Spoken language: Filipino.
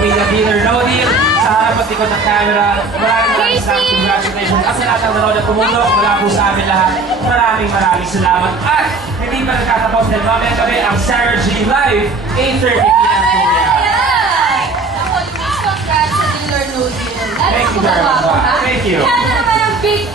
pamilya Dealer No Deal, sa harap at likod ng camera. Maraming congratulations. At sa lahat ng nanood at tumulong, wala po sa amin lahat. Maraming salamat. At hindi pa nagtatapos dahil mamaya kami ang Sarah G Live, 8:30 p.m. po yan. Congrats sa Dealer No Deal. Thank you very much. Thank you. Kaya naman ang big